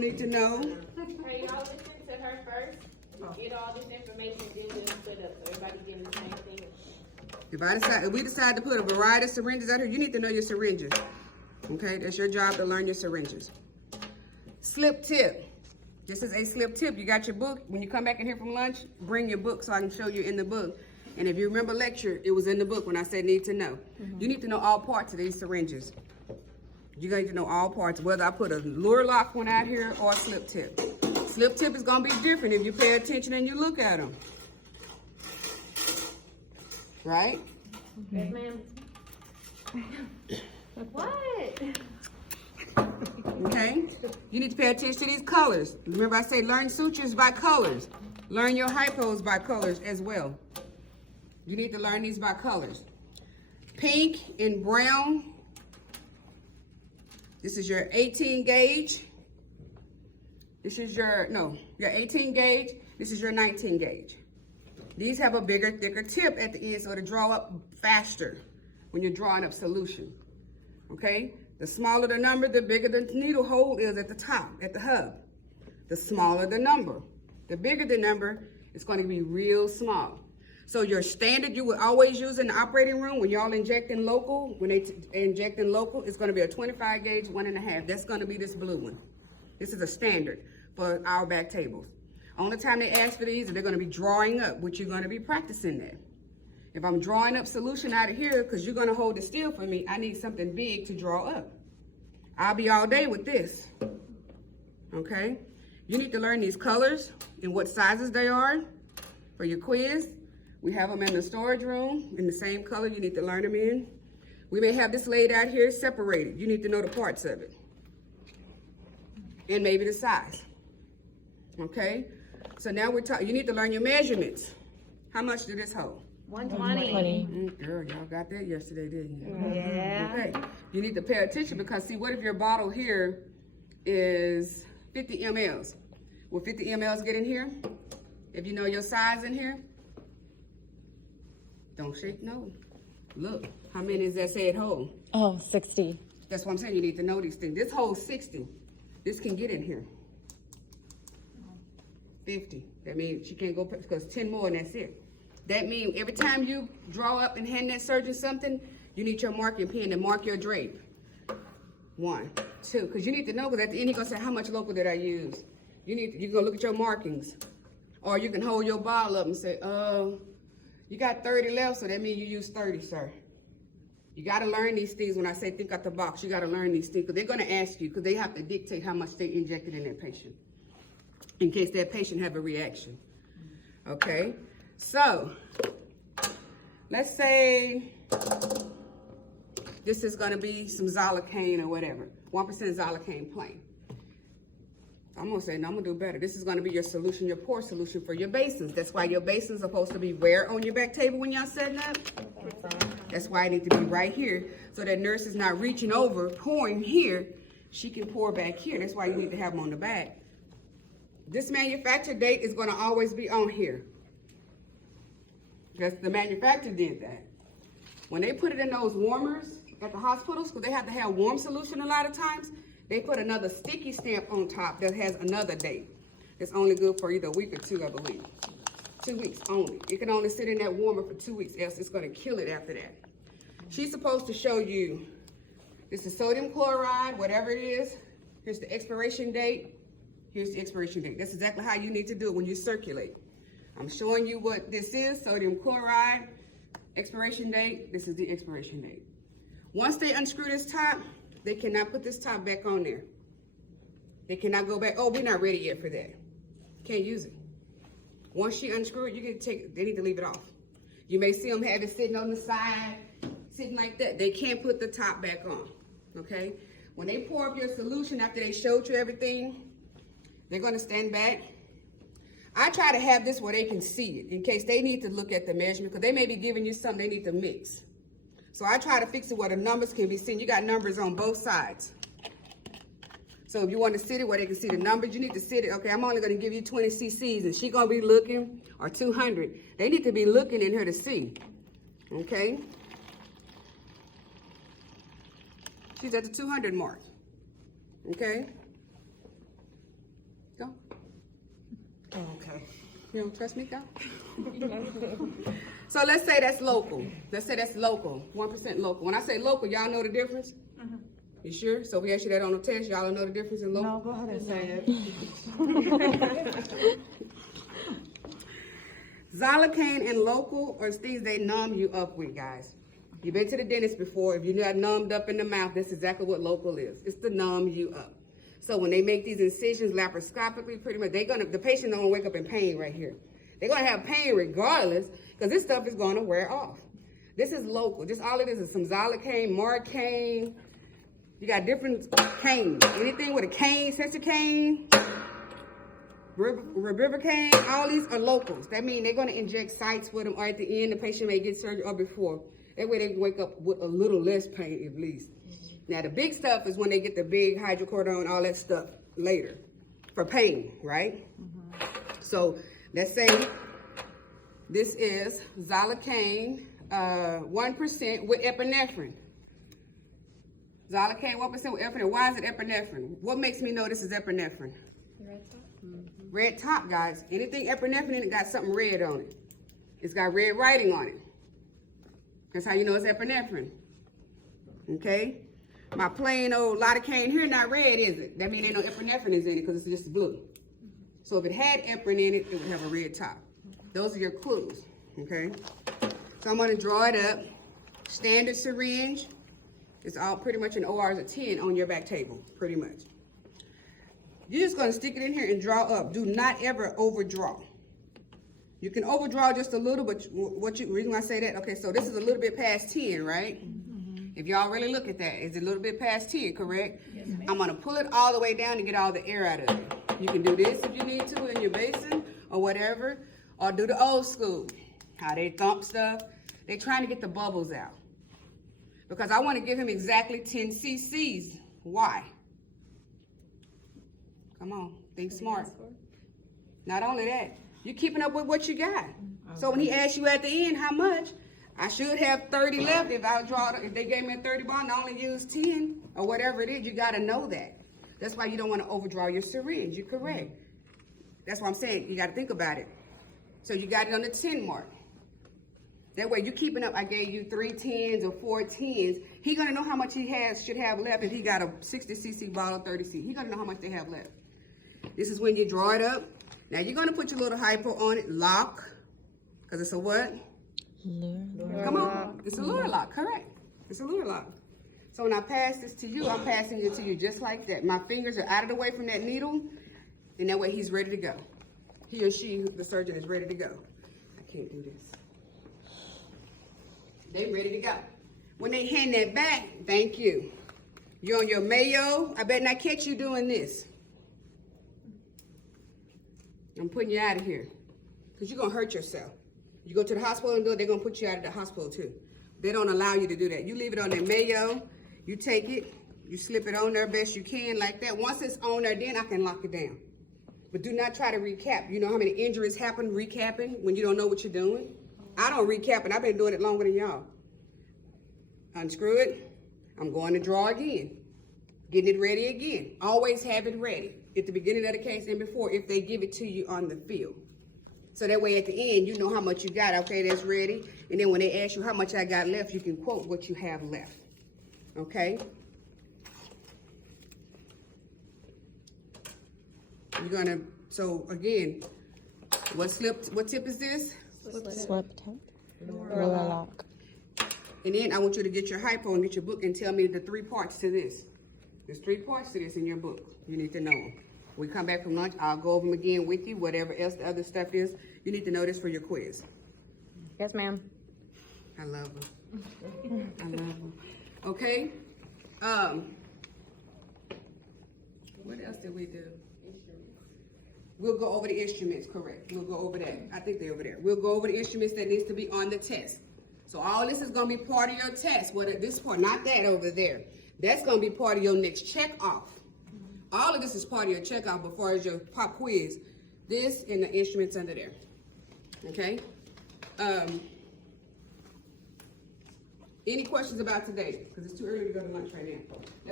Need to know. Hey, y'all listen to her first. Get all this information, then we'll split up so everybody getting the same thing. If we decide to put a variety of syringes out here, you need to know your syringes. Okay, that's your job to learn your syringes. Slip tip. This is a slip tip. You got your book. When you come back in here from lunch, bring your book so I can show you in the book. And if you remember lecture, it was in the book when I said need to know. You need to know all parts of these syringes. You need to know all parts, whether I put a lure lock one out here or a slip tip. Slip tip is gonna be different if you pay attention and you look at them. Right? Yes, ma'am. What? Okay? You need to pay attention to these colors. Remember I say learn sutures by colors. Learn your hypos by colors as well. You need to learn these by colors. Pink and brown. This is your 18 gauge. This is your 18 gauge. This is your 19 gauge. These have a bigger, thicker tip at the end so to draw up faster when you're drawing up solution. Okay? The smaller the number, the bigger the needle hole is at the top, at the hub. The smaller the number. The bigger the number, it's going to be real small. So your standard you would always use in the operating room when y'all injecting local, when they injecting local, it's going to be a 25 gauge, 1.5. That's going to be this blue one. This is a standard for our back tables. Only time they ask for these is they're going to be drawing up, which you're going to be practicing that. If I'm drawing up solution out of here, because you're going to hold it still for me, I need something big to draw up. I'll be all day with this. Okay? You need to learn these colors and what sizes they are for your quiz. We have them in the storage room in the same color you need to learn them in. We may have this laid out here separated. You need to know the parts of it. And maybe the size. Okay? So now we're talking, you need to learn your measurements. How much did this hold? 120. Girl, y'all got that yesterday, didn't you? Yeah. Okay. You need to pay attention because see, what if your bottle here is 50 mLs? Will 50 mLs get in here? If you know your size in here? Don't shake no. Look, how many does that say it hold? Oh, 60. That's what I'm saying, you need to know these things. This holds 60. This can get in here. 50. That means she can't go, because 10 more and that's it. That means every time you draw up and hand that surgeon something, you need your marking pen to mark your drape. 1, 2, because you need to know, because at the end you're going to say, how much local did I use? You can go look at your markings. Or you can hold your bottle up and say, you got 30 left, so that means you use 30, sir. You got to learn these things. When I say think out the box, you got to learn these things, because they're going to ask you, because they have to dictate how much they injected in that patient, in case that patient have a reaction. Okay? So, let's say this is going to be some Zollicane or whatever, 1% Zollicane plain. I'm going to say, no, I'm going to do better. This is going to be your solution, your pour solution for your basins. That's why your basins are supposed to be where on your back table when y'all setting up? That's why it needs to be right here, so that nurse is not reaching over, pouring here. She can pour back here. That's why you need to have them on the back. This manufacturer date is going to always be on here. Because the manufacturer did that. When they put it in those warmers at the hospitals, because they have to have warm solution a lot of times, they put another sticky stamp on top that has another date. It's only good for either a week or 2, I believe. 2 weeks only. It can only sit in that warmer for 2 weeks, else it's going to kill it after that. She's supposed to show you, this is sodium chloride, whatever it is. Here's the expiration date. Here's the expiration date. That's exactly how you need to do it when you circulate. I'm showing you what this is, sodium chloride, expiration date. This is the expiration date. Once they unscrew this top, they cannot put this top back on there. They cannot go back, oh, we're not ready yet for that. Can't use it. Once she unscrew it, you can take, they need to leave it off. You may see them have it sitting on the side, sitting like that. They can't put the top back on, okay? When they pour up your solution after they showed you everything, they're gonna stand back. I try to have this where they can see it in case they need to look at the measurement, because they may be giving you something they need to mix. So I try to fix it where the numbers can be seen. You got numbers on both sides. So if you want to sit it where they can see the numbers, you need to sit it. Okay, I'm only going to give you 20 cc's and she's going to be looking, or 200. They need to be looking in her to see. Okay? She's at the 200 mark. Okay? Go. Okay. You don't trust me, go. So let's say that's local. Let's say that's local, 1% local. When I say local, y'all know the difference? You sure? So if we ask you that on the test, y'all know the difference in local? No, go ahead and say it. Xylocaine and local are things they numb you up with, guys. You've been to the dentist before. If you're not numbed up in the mouth, that's exactly what local is. It's to numb you up. So when they make these incisions laparoscopically, pretty much, the patient don't wake up in pain right here. They're gonna have pain regardless, because this stuff is gonna wear off. This is local. Just all it is some xylocaine, marcaine. You got different canes. Anything with a cane, cane, ribavicaine, all these are locals. That means they're gonna inject sites with them, or at the end, the patient may get surgery, or before. That way they can wake up with a little less pain at least. Now the big stuff is when they get the big hydrocodone, all that stuff later for pain, right? So let's say this is xylocaine 1% with epinephrine. Xylocaine 1% with epinephrine. Why is it epinephrine? What makes me know this is epinephrine? Red top. Red top, guys. Anything epinephrine in it got something red on it. It's got red writing on it. That's how you know it's epinephrine. Okay? My plain old lidocaine here not red, is it? That means ain't no epinephrine is in it because it's just blue. So if it had epinephrine in it, it would have a red top. Those are your clues, okay? So I'm gonna draw it up. Standard syringe. It's all pretty much an ORs of 10 on your back table, pretty much. You're just gonna stick it in here and draw up. Do not ever overdraw. You can overdraw just a little, but reason why I say that, okay, so this is a little bit past 10, right? If y'all really look at that, it's a little bit past 10, correct? Yes, ma'am. I'm gonna pull it all the way down to get all the air out of it. You can do this if you need to in your basin or whatever, or do the old school, how they thump stuff. They're trying to get the bubbles out. Because I wanna give him exactly 10 cc's. Why? Come on, think smart. Not only that, you're keeping up with what you got. So when he asks you at the end how much, I should have 30 left if they gave me a 30 bond, I only used 10 or whatever it is. You gotta know that. That's why you don't wanna overdraw your syringe. You're correct. That's what I'm saying. You gotta think about it. So you got it on the 10 mark. That way you keeping up. I gave you 3 10s or 4 10s. He gonna know how much he should have left if he got a 60 cc bottle, 30 cc. He gonna know how much they have left. This is when you draw it up. Now you're gonna put your little hypo on it, lock, because it's a what? Lure. Come on, it's a lure lock, correct. It's a lure lock. So when I pass this to you, I'm passing it to you just like that. My fingers are out of the way from that needle, and that way he's ready to go. He or she, the surgeon, is ready to go. I can't do this. They ready to go. When they hand that back, thank you. You're on your mayo. I better not catch you doing this. I'm putting you out of here because you're going to hurt yourself. You go to the hospital and do it, they're going to put you out of the hospital too. They don't allow you to do that. You leave it on their mayo, you take it, you slip it on there best you can like that. Once it's on there, then I can lock it down. But do not try to recap. You know how many injuries happen recapping when you don't know what you're doing? I don't recap it. I've been doing it longer than y'all. Unscrew it. I'm going to draw again. Getting it ready again. Always have it ready at the beginning of the case and before if they give it to you on the field. So that way at the end, you know how much you got. Okay, that's ready. And then when they ask you how much I got left, you can quote what you have left. Okay? You're gonna, so again, what tip is this? Slip tip. Lure lock. And then I want you to get your hypo and get your book and tell me the 3 parts to this. There's 3 parts to this in your book. You need to know them. When we come back from lunch, I'll go over them again with you, whatever else the other stuff is. You need to know this for your quiz. Yes, ma'am. I love them. I love them. Okay? What else did we do? We'll go over the instruments, correct. We'll go over that. I think they're over there. We'll go over the instruments that needs to be on the test. So all this is gonna be part of your test. What this part, not that over there. That's gonna be part of your next check off. All of this is part of your check off before as your pop quiz. This and the instruments under there. Okay? Any questions about today? Because it's too early to go to lunch right now.